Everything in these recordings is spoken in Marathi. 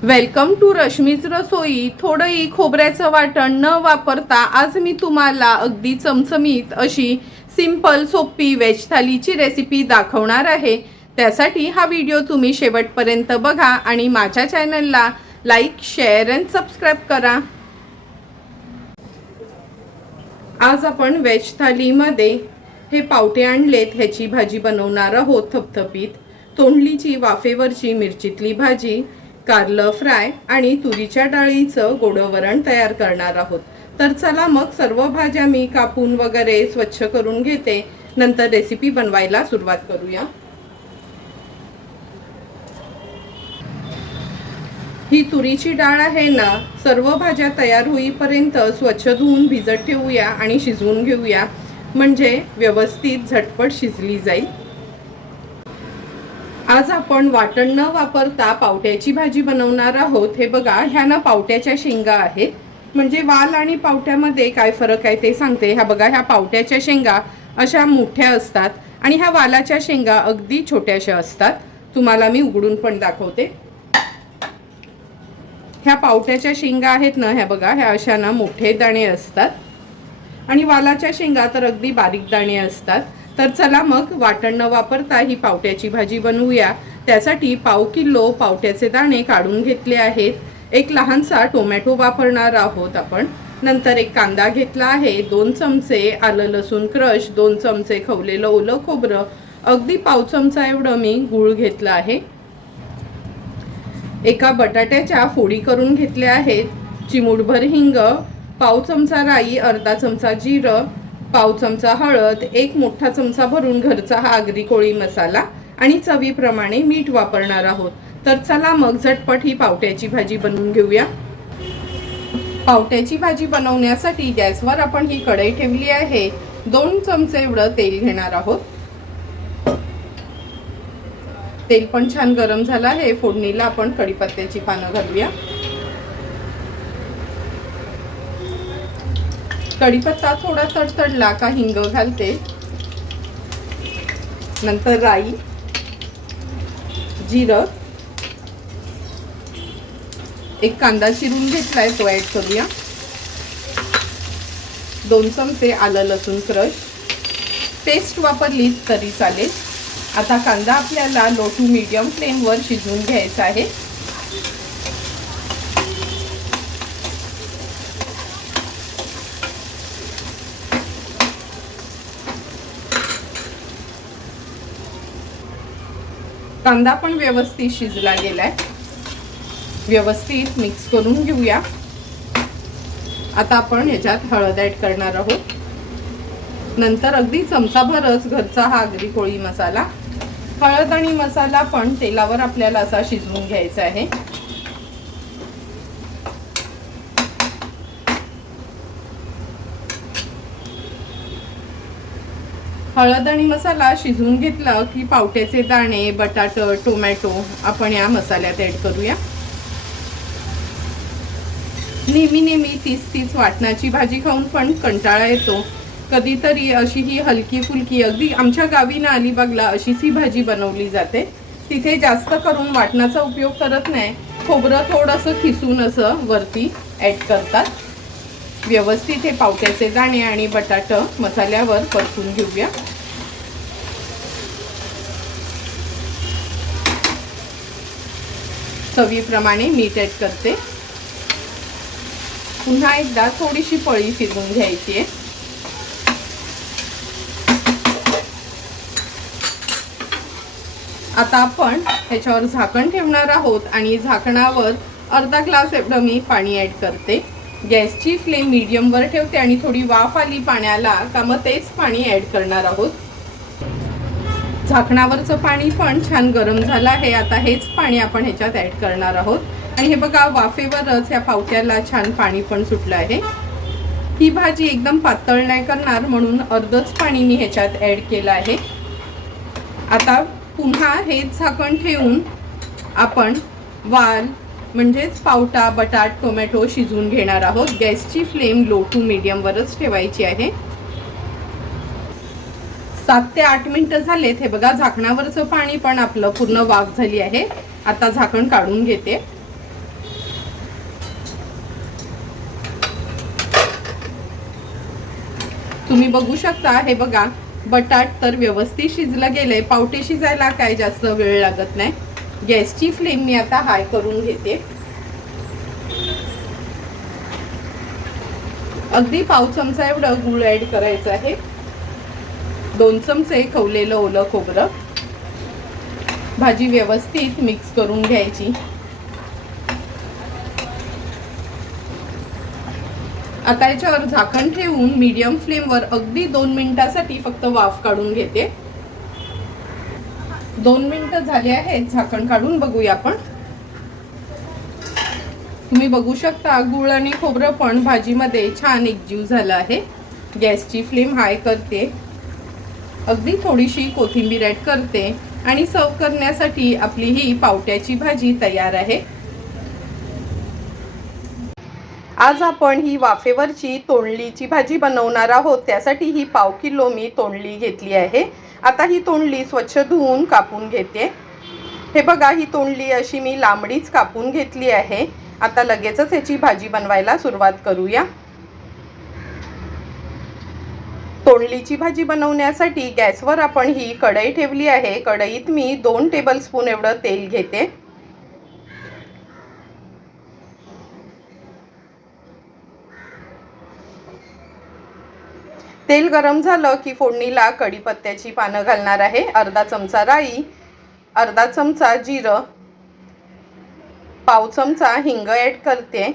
वेलकम टू रश्मीज रसोई। थोडंही खोबऱ्याचं वाटण न वापरता आज मी तुम्हाला अगदी चमचमीत अशी सिंपल सोपी वेज थालीची रेसिपी दाखवणार आहे। त्यासाठी हा व्हिडिओ तुम्ही शेवटपर्यंत बघा आणि माझ्या चॅनलला लाईक, शेअर आणि सबस्क्राइब करा। आज आपण वेज थालीमध्ये हे पावटे आणलेत, ह्याची भाजी बनवणार आहोत। थपथपीत तोंडलीची वाफेवरची मिरचीतली भाजी, कारलं फ्राय आणि तुरीच्या डाळीचं गोडं वरण तयार करणार आहोत। तर चला मग सर्व भाज्या मी कापून वगैरे स्वच्छ करून घेते, नंतर रेसिपी बनवायला सुरुवात करूया। ही तुरीची डाळ आहे ना, सर्व भाज्या तयार होईपर्यंत स्वच्छ धुवून भिजत ठेवूया आणि शिजवून घेऊया, म्हणजे व्यवस्थित झटपट शिजली जाईल। आज आपण वाटण न वापरता पावट्याची भाजी बनवणार आहोत। हे बघा, ह्या ना पावट्याच्या शेंगा आहेत। म्हणजे वाल आणि पावट्यामध्ये काय फरक आहे ते सांगते। ह्या बघा, ह्या पावट्याच्या शेंगा अशा मोठ्या असतात आणि ह्या वालाच्या शेंगा अगदी छोट्याशा असतात। तुम्हाला मी उघडून पण दाखवते। ह्या पावट्याच्या शेंगा आहेत ना, ह्या बघा, ह्या अशा ना मोठे दाणे असतात आणि वालाच्या शेंगा तर अगदी बारीक दाणे असतात। तर चला मग वाटण न वापरता ही पावट्याची भाजी बनवूया। त्यासाठी पाव किलो पावट्याचे दाणे काढून घेतले आहेत। एक लहानसा टोमॅटो वापरणार आहोत आपण। नंतर एक कांदा घेतला आहे, 2 चमचे आलं लसूण क्रश, 2 चमचे खवलेलं ओलं खोबरं, अगदी पाव चमचा एवढं मी गूळ घेतला आहे। एका बटाट्याच्या फोडी करून घेतल्या आहेत, चिमूटभर हिंग, पाव चमचा राई, अर्धा चमचा जिरं, पाव चमचा हळद, एक मोठा चमचा भरून घरचा हा आगरी कोळी मसाला आणि चवीप्रमाणे मीठ वापरणार आहोत। तर चला मग झटपट ही पावट्याची भाजी बनवून घेऊया। पावट्याची भाजी बनवण्यासाठी गॅसवर आपण ही कढई ठेवली आहे। 2 चमचे एवढं तेल घेणार आहोत। तेल पण छान गरम झालं आहे। फोडणीला आपण कढीपत्त्याची पानं घालूया। कढीपत्ता थोडा तडतडला का हिंग घालते, नंतर राई, जिरं, एक कांदा चिरून घेतलाय तो ऍड करूया, 2 चमचे आलं लसूण क्रश, पेस्ट वापरली तरी चालेल। आता कांदा आपल्याला लो टू मीडियम फ्लेमवर शिजवून घ्यायचा आहे। कांदा पण व्यवस्थित शिजला गेलाय। व्यवस्थित मिक्स करून घेऊया। आता आपण ह्याच्यात हळद ऍड करणार आहोत। नंतर अगदी चमचाभरच घरचा हा आगरी कोळी मसाला। हळद आणि मसाला पण तेलावर आपल्याला असा शिजवून घ्यायचा आहे। हळद आणि मसाला शिजवून घेतला की पावट्याचे दाणे, बटाटा, टोमॅटो आपण या मसाल्यात ऍड करूया। नेहमी तीच वाटणाची भाजी खाऊन पण कंटाळा येतो। कधीतरी अशी ही हलकी फुलकी, अगदी आमच्या गावी ना अलिबागला अशीच ही भाजी बनवली जाते। तिथे जास्त करून वाटणाचा उपयोग करत नाही, खोबरं थोडंसं खिसून असं वरती ऍड करतात। व्यवस्थित हे पावट्याचे दाणे आणि बटाटा मसाल्यावर परतून घेऊया। चवीप्रमाणे मीठ ऍड करते। पुन्हा एकदा थोडीशी पळी फिरवून घ्यायची आहे। आता आपण ह्याच्यावर झाकण ठेवणार आहोत आणि झाकणावर अर्धा ग्लास एवढं मी पाणी ऍड करते। गॅसची फ्लेम मीडियमवर ठेवते आणि थोडी वाफ आली पाण्याला का मग तेच पाणी ऍड करणार आहोत। झाकणावरचं पाणी पण छान गरम झालं आहे। आता हेच पाणी आपण ह्याच्यात ऍड करणार आहोत आणि हे बघा, वाफेवरच ह्या पावट्याला छान पाणी पण सुटलं आहे। ही भाजी एकदम पातळ नाही करणार म्हणून अर्धच पाणी मी ह्याच्यात ऍड केलं आहे। आता पुन्हा हेच झाकण ठेवून आपण वाल म्हणजेच पावटा, बटाट, टोमॅटो शिजवून घेणार आहोत। गॅसची फ्लेम लो टू मीडियम वरच ठेवायची आहे। 7 ते 8 मिनिटं झालेत। हे बघा, झाकणावरचं पाणी पण आपलं पूर्ण वाफ झाली आहे। आता झाकण काढून घेते। तुम्ही बघू शकता, हे बघा बटाट तर व्यवस्थित शिजलं गेलंय. पावटे शिजायला काय जास्त वेळ लागत नाही. गॅसची फ्लेम मी आता हाय करून घेते. अगदी पाव चमचा एवढं गूळ ऍड करायचं आहे. 2 चमचे खवलेलं ओलं खोबरं. भाजी व्यवस्थित मिक्स करून घ्यायची. आता याच्यावर झाकण ठेवून मीडियम फ्लेमवर अगदी 2 मिनिटासाठी फक्त वाफ काढून घेते. 2 मिनिटं झाली आहेत. झाकण काढून बघूया आपण. तुम्ही बघू शकता गूळ आणि खोबरं पण भाजीमध्ये छान एकजीव झालं आहे. गॅसची फ्लेम हाय करते. अगदी थोडीशी कोथिंबीर ॲड करते आणि सर्व करण्यासाठी आपली ही पावट्याची भाजी तयार आहे. आज आपण ही वाफेवरची तोंडलीची भाजी बनवणार आहोत. त्यासाठी ही पाव किलो मी तोंडली घेतली आहे. आता ही तोंडली स्वच्छ धुवून कापून घेते. हे बघा, ही तोंडली अशी मी लांबडीच कापून घेतली आहे. आता लगेचच याची भाजी बनवायला सुरुवात करूया. तोंडलीची भाजी बनवण्यासाठी गॅसवर आपण ही कढई ठेवली आहे. कढईत मी 2 टेबलस्पून एवढं तेल घेते. तेल गरम झालं की फोडणीला कढीपत्त्याची पानं घालणार आहे. अर्धा चमचा राई, अर्धा चमचा जिरं, पाव चमचा हिंग ॲड करते.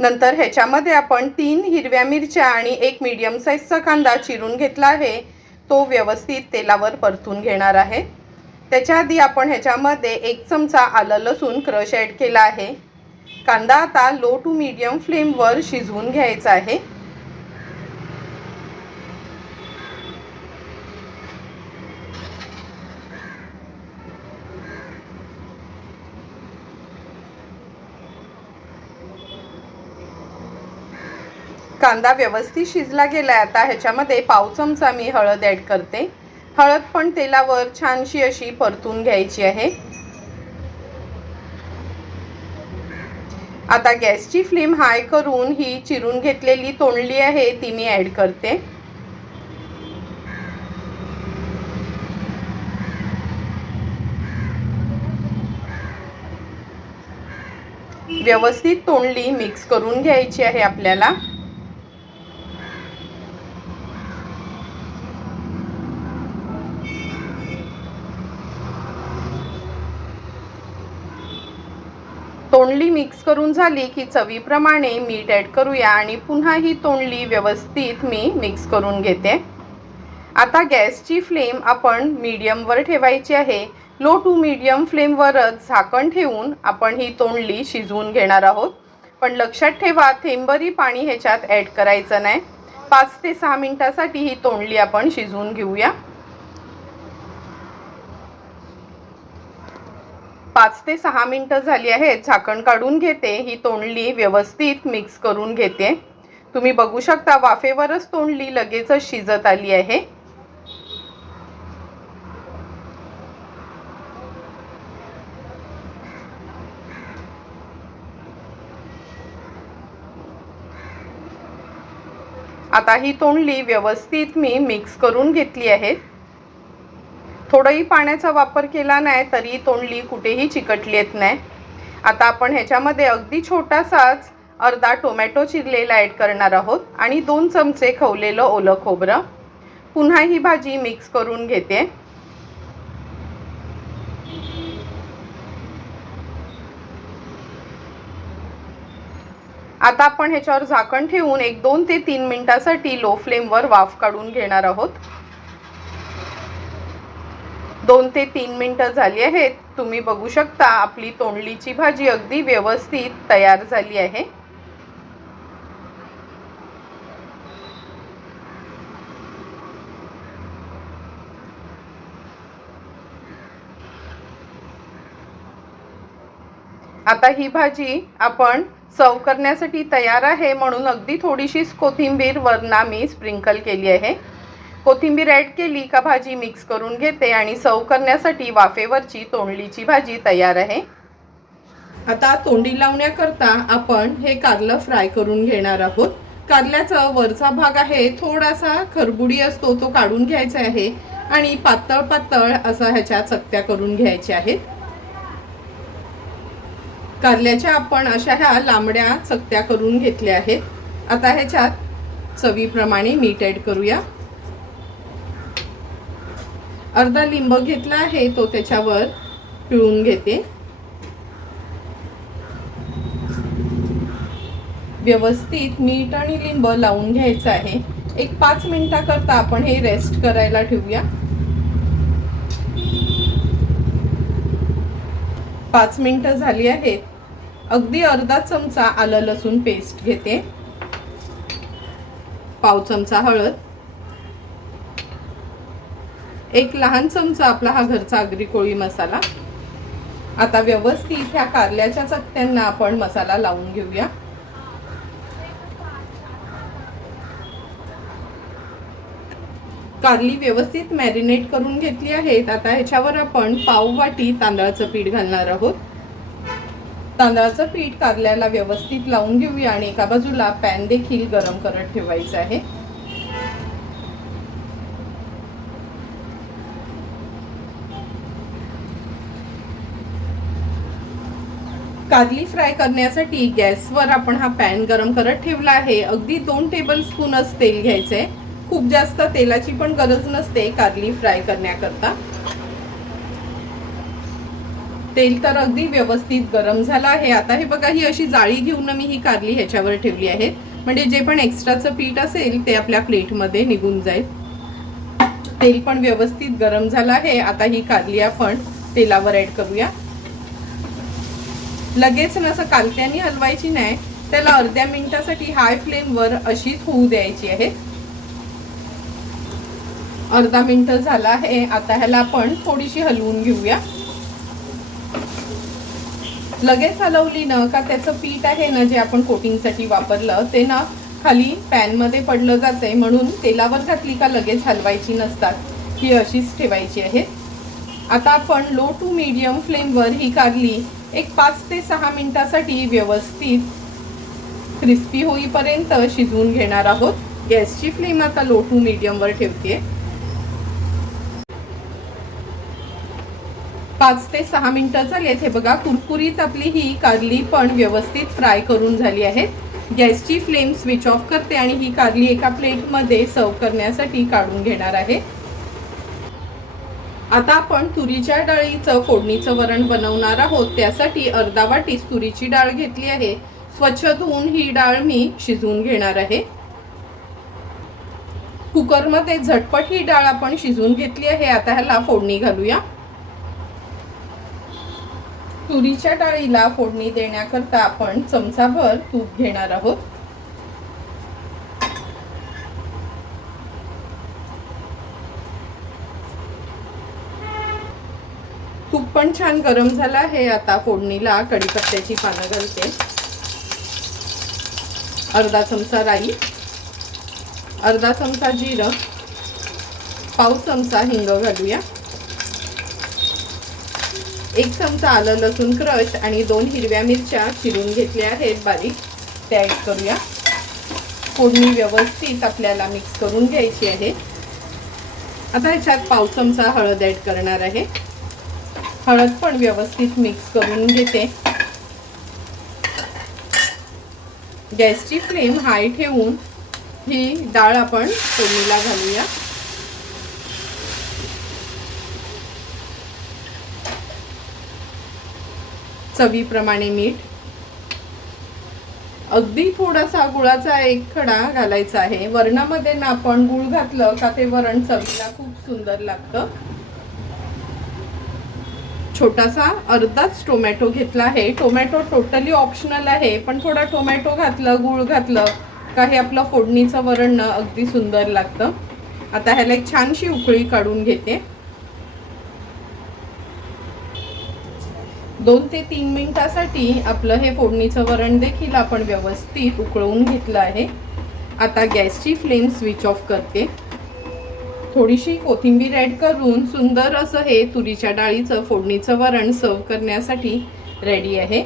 नंतर ह्याच्यामध्ये आपण 3 हिरव्या मिरच्या आणि 1 मीडियम साईजचा कांदा चिरून घेतला आहे. तो व्यवस्थित तेलावर परतून घेणार आहे. त्याच्या आधी आपण ह्याच्यामध्ये 1 चमचा आलं लसूण क्रश ॲड केला आहे. कांदा आता लो टू मीडियम फ्लेमवर शिजवून घ्यायचा आहे. कांदा व्यवस्थित शिजला गेला. आता ह्याच्यामध्ये पाव चमचा मी हळद ॲड करते. हळद पण तेलावर छानशी अशी परतून घ्यायची आहे. आता गॅसची फ्लेम हाय करून ही चिरून घेतलेली तोंडली आहे ती मी ॲड करते. व्यवस्थित तोंडली मिक्स करून घ्यायची आहे आपल्याला. तोंडली मिक्स करून झाली की चवीप्रमाणे मीठ ॲड करूया आणि पुन्हा ही तोंडली व्यवस्थित मी मिक्स करून घेते. आता गॅसची फ्लेम आपण मीडियमवर ठेवायची आहे. लो टू मीडियम फ्लेमवरच झाकण ठेवून आपण ही तोंडली शिजवून घेणार आहोत. पण लक्षात ठेवा, थेंबरी पाणी ह्याच्यात ॲड करायचं नाही. 5 ते 6 मिनिटासाठी ही तोंडली आपण शिजवून घेऊया. 5 ते 6 मिनिटं झाली आहेत. झाकण काढून घेते. ही तोंडली व्यवस्थित मिक्स करून घेते. तुम्ही बघू शकता वाफेवरच तोंडली लगेचच शिजत आली आहे. आता ही तोंडली व्यवस्थित मी मिक्स करून घेतली आहे. थोडंही पाण्याचा वापर केला नाही तरी तोंडली कुठेही चिकटली येत नाही. आता आपण ह्याच्यामध्ये अगदी छोटासाच अर्धा टोमॅटो चिरलेला ॲड करणार आहोत आणि 2 चमचे खवलेलं ओलं खोबरं. पुन्हा ही भाजी मिक्स करून घेते. आता आपण ह्याच्यावर झाकण ठेवून 1-2 ते 3 मिनिटासाठी लो फ्लेमवर वाफ काढून घेणार आहोत. 2 ते 3 मिनिटं झाली आहेत. तुम्ही बघू शकता आपली तोंडलीची भाजी अगदी व्यवस्थित तयार झाली आहे. आता ही भाजी आपण सर्व करण्यासाठी तयार आहे. म्हणून अगदी थोडीशी कोथिंबीर वरना मी स्प्रिंकल केली आहे. कोथिंबीर ॲड केली का भाजी मिक्स करून घेते आणि सर्व करण्यासाठी वाफेवरची तोंडलीची भाजी तयार आहे. आता तोंडी लावण्याकरता आपण हे कारलं फ्राय करून घेणार आहोत. कारल्याचा वरचा भाग आहे थोडासा खरबुडी असतो, तो काढून घ्यायचा आहे आणि पातळ पातळ असा ह्याच्या चकत्या करून घ्यायच्या आहेत. कारल्याच्या आपण अशा ह्या लांबड्या चकत्या करून घेतल्या आहेत. आता ह्याच्यात चवीप्रमाणे मीठ ऍड करूया. अर्धा लिंब घेतला आहे, तो त्याच्यावर पिळून घेते. व्यवस्थित मीठ आणि लिंब लावून घ्यायचं आहे. एक 5 मिनिटाकरता आपण हे रेस्ट करायला ठेवूया. 5 मिनिटं झाली आहेत. अगदी अर्धा चमचा आलं लसूण पेस्ट घेते, पाव चमचा हळद, एक लहान चमचा आपला हा घरचा आगरी कोळी मसाला. आता व्यवस्थित ह्या कारल्याच्या चकत्यांना आपण मसाला लावून घेऊया. कारली व्यवस्थित मॅरिनेट करून घेतली आहेत. आता ह्याच्यावर आपण पाव वाटी तांदळाचं पीठ घालणार आहोत. तांदळाचं पीठ कारल्याला व्यवस्थित लावून घेऊया आणि एका बाजूला पॅन देखील गरम करत ठेवायचं आहे. कारली फ्राय करण्यासाठी गॅसवर आपण हा पॅन गरम करत ठेवला आहे. अगदी 2 टेबलस्पूनच तेल घ्यायचंय. खूप जास्त तेलाची पण गरज नसते कारली फ्राय करण्याकरता. तेल तर अगदी व्यवस्थित गरम झालं आहे. आता हे बघा, ही अशी जाळी घेऊन मी ही कारली ह्याच्यावर ठेवली आहे, म्हणजे जे पण एक्स्ट्राचं पीठ असेल ते आपल्या प्लेटमध्ये निघून जाईल. तेल पण व्यवस्थित गरम झालं आहे. आता ही कारली आपण तेलावर ऍड करूया. लगेच नसं कालत्यानी हलवायची नाही, त्याला अर्ध्या मिनिटासाठी हाय फ्लेमवर अशीच होऊ द्यायची आहे. अर्धा मिनिट झाला आहे. आता ह्याला आपण थोडीशी हलवून घेऊया. लगेच हलवली ना का त्याचं पीठ आहे ना, जे आपण कोटिंगसाठी वापरलं ते ना खाली पॅन मध्ये पडलं जाते, म्हणून तेलावर घातली का लगेच हलवायची नसतात, ही अशीच ठेवायची आहे. आता आपण लो टू मीडियम फ्लेमवर ही कारली एक 5 ते 6 मिनिटासाठी व्यवस्थित क्रिस्पी होईपर्यंत शिजवून घेणार आहोत. गॅसची फ्लेम आता लो टू मीडियम वर ठेवते. 5 ते 6 मिनिटं झालीत. हे बघा, कुरकुरीत आपली ही कारली पण व्यवस्थित फ्राय करून झाली आहे. गॅसची फ्लेम स्विच ऑफ करते आणि ही कारली एका प्लेटमध्ये सर्व करण्यासाठी काढून घेणार आहे. आता आपण तुरीच्या डाळीचं फोडणीचं वरण बनवणार आहोत. त्यासाठी अर्धा वाटी तुरीची डाळ घेतली आहे. स्वच्छ धुवून ही डाळ मी शिजवून घेणार आहे. कुकरमध्ये झटपट ही डाळ आपण शिजवून घेतली आहे. आता ह्याला फोडणी घालूया. तुरीच्या डाळीला फोडणी देण्याकरता आपण चमचाभर तूप घेणार आहोत. तूप पण छान गरम झालं आहे. आता फोडणीला कढीपत्त्याची पानं घालते. अर्धा चमचा राई, अर्धा चमचा जिरं, पाव चमचा हिंग घालूया. 1 चमचा आलं लसूण क्रश आणि 2 हिरव्या मिरच्या चिरून घेतल्या आहेत बारीक, त्या ऍड करूया. फोडणी व्यवस्थित आपल्याला मिक्स करून घ्यायची आहे. आता ह्याच्यात पाव चमचा हळद ऍड करणार आहे. हळद पण व्यवस्थित मिक्स करून घेते. गॅसची फ्लेम हाय ठेवून ही डाळ आपण फोडणीला घालूया. चवीप्रमाणे मीठ, अगदी थोडासा गुळाचा 1 खडा घालायचा आहे. वरणामध्ये ना आपण गुळ घातलं का ते वरण चवीला खूप सुंदर लागतं. छोटासा अर्धाच टोमॅटो घेतला आहे. टोमॅटो टोटली ऑप्शनल आहे, पण थोडा टोमॅटो घातलं, गुळ घातलं का हे आपलं फोडणीचं वरण अगदी सुंदर लागतं. आता ह्याला एक छानशी उकळी काढून घेते. 2 ते 3 मिनिटासाठी आपलं हे फोडणीचं वरण देखील आपण व्यवस्थित उकळवून घेतलं आहे. आता गॅसची फ्लेम स्विच ऑफ करते. थोडीशी कोथिंबीर ऍड करून सुंदर असं हे तुरीच्या डाळीचं फोडणीचं वरण सर्व करण्यासाठी रेडी आहे.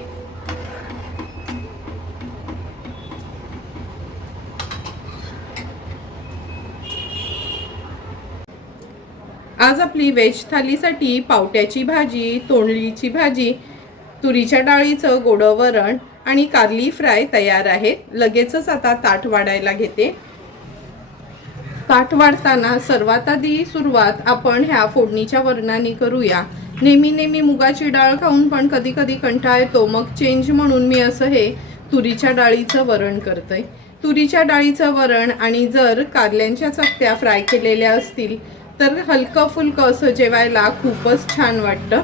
आज आपली व्हेज थालीसाठी पावट्याची भाजी, तोंडलीची भाजी, तुरीच्या डाळीचं गोडं वरण आणि कारली फ्राय तयार आहे. लगेचच आता ताट वाढायला घेते. ताट वाढताना सर्वात आधी सुरुवात आपण ह्या फोडणीच्या वरणाने करूया. नेहमी मुगाची डाळ खाऊन पण कधी कधी कंटाळा येतो. मग चेंज म्हणून मी असं हे तुरीच्या डाळीचं वरण करतोय. तुरीच्या डाळीचं वरण आणि जर कारल्यांच्या चकत्या फ्राय केलेल्या असतील तर हलकं फुलकं असं जेवायला खूपच छान वाटतं.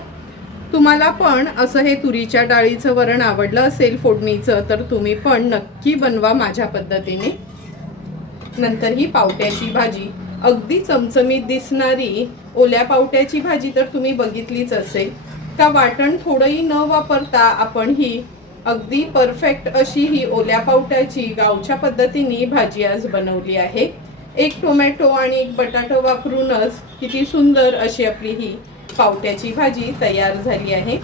तुम्हाला पण असं हे तुरीच्या डाळीचं वरण आवडलं असेल फोडणीचं तर तुम्ही पण नक्की बनवा माझ्या पद्धतीने. नंतर ही पावट्याची भाजी, अगदी चमचमीत दिसणारी ओल्या पावट्याची भाजी तर तुम्ही बघितलीच असेल. का वाटण थोडंही न वापरता आपण ही अगदी परफेक्ट अशी ही ओल्या पावट्याची गावच्या पद्धतीने भाजी आज बनवली आहे. एक टोमॅटो आणि एक बटाटा वापरूनच किती सुंदर अशी आपली ही पावट्याची भाजी तयार झाली आहे.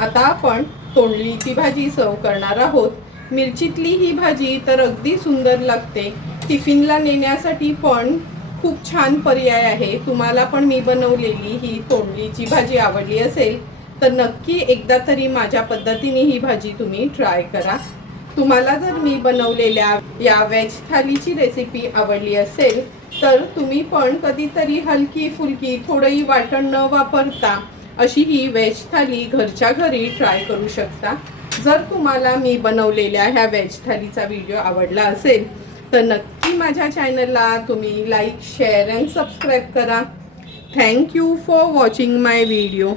आता आपण तोंडलीची भाजी सर्व करणार आहोत. मिरचीतली ही भाजी तर अगदी सुंदर लागते. टिफिनला नेण्यासाठी पण खूप छान पर्याय आहे. तुम्हाला पण मी बनवलेली ही तोंडलीची भाजी आवडली असेल तर नक्की एकदा तरी माझ्या पद्धतीने ही भाजी तुम्ही ट्राय करा. तुम्हाला जर मी बनवलेल्या या व्हेज थालीची रेसिपी आवडली असेल तर तुम्ही पण कधीतरी हलकी फुलकी थोडंही वाटण न वापरता अशी ही व्हेज थाली घरच्या घरी ट्राय करू शकता. जर तुम्हाला मी बनवलेल्या ह्या व्हेज थालीचा व्हिडिओ आवडला असेल तर नक्की माझ्या चॅनलला तुम्ही लाईक, शेअर अँड सबस्क्राईब करा. Thank you for watching my video.